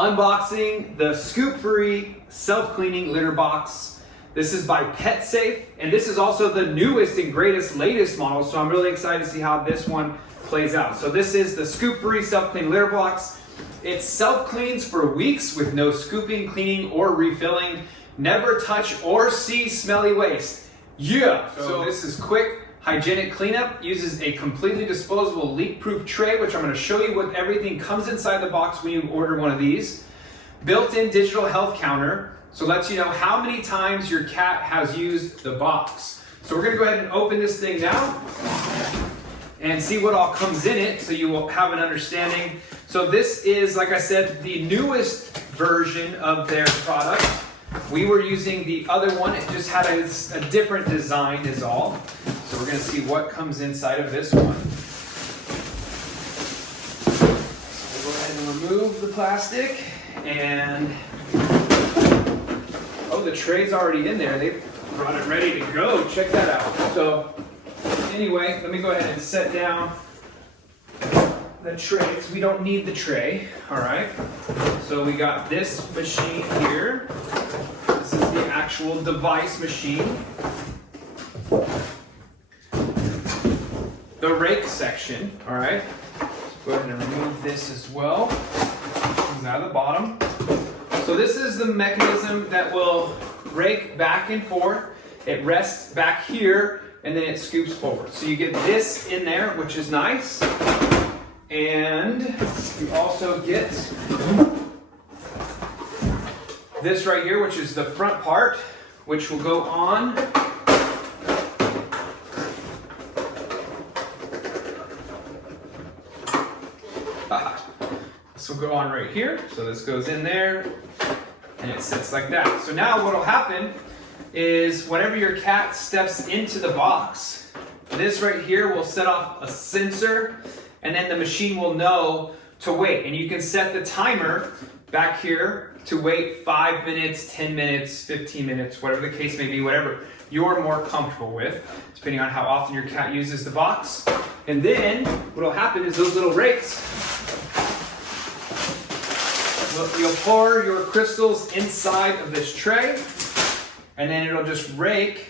unboxing the ScoopFree self-cleaning litter box. This is by PetSafe, and this is also the newest and latest model, so I'm really excited to see how this one plays out. So this is the ScoopFree self-clean litter box. It self-cleans for weeks with no scooping, cleaning, or refilling. Never touch or see smelly waste. Yeah! So this is quick, hygienic cleanup. Uses a completely disposable leak-proof tray, which I'm going to show you what everything comes inside the box when you order one of these. Built-in digital health counter, so it lets you know how many times your cat has used the box. So we're going to go ahead and open this thing now and see what all comes in it so you will have an understanding. So this is, like I said, the newest version of their product. We were using the other one, it just had a different design is all. So we're gonna see what comes inside of this one. So we'll go ahead and remove the plastic, and oh, the tray's already in there. They brought it ready to go. Check that out. So anyway, let me go ahead and set down the tray, because we don't need the tray. All right, so we got this machine here. This is the actual device machine. The rake section, all right. Let's go ahead and remove this as well. Comes out of the bottom. So this is the mechanism that will rake back and forth. It rests back here, and then it scoops forward. So you get this in there, which is nice. And you also get this right here, which is the front part, which will go on. This will go on right here. So this goes in there and it sits like that. So now what will happen is whenever your cat steps into the box, this right here will set off a sensor, and then the machine will know to wait. And you can set the timer back here to wait 5 minutes, 10 minutes, 15 minutes, whatever the case may be, whatever you're more comfortable with, depending on how often your cat uses the box. And then what will happen is those little rakes, you'll pour your crystals inside of this tray, and then it'll just rake.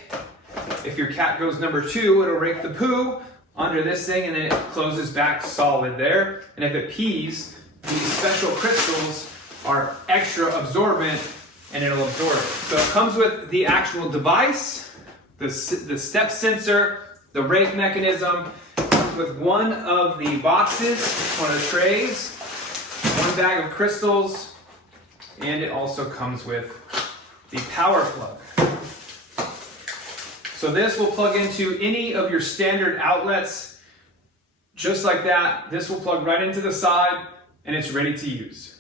If your cat goes number 2, it'll rake the poo under this thing, and then it closes back solid there. And if it pees, these special crystals are extra absorbent, and it'll absorb it. So it comes with the actual device, the step sensor, the rake mechanism. It comes with one of the boxes, one of the trays, one bag of crystals, and it also comes with the power plug. So this will plug into any of your standard outlets, just like that. This will plug right into the side, and it's ready to use.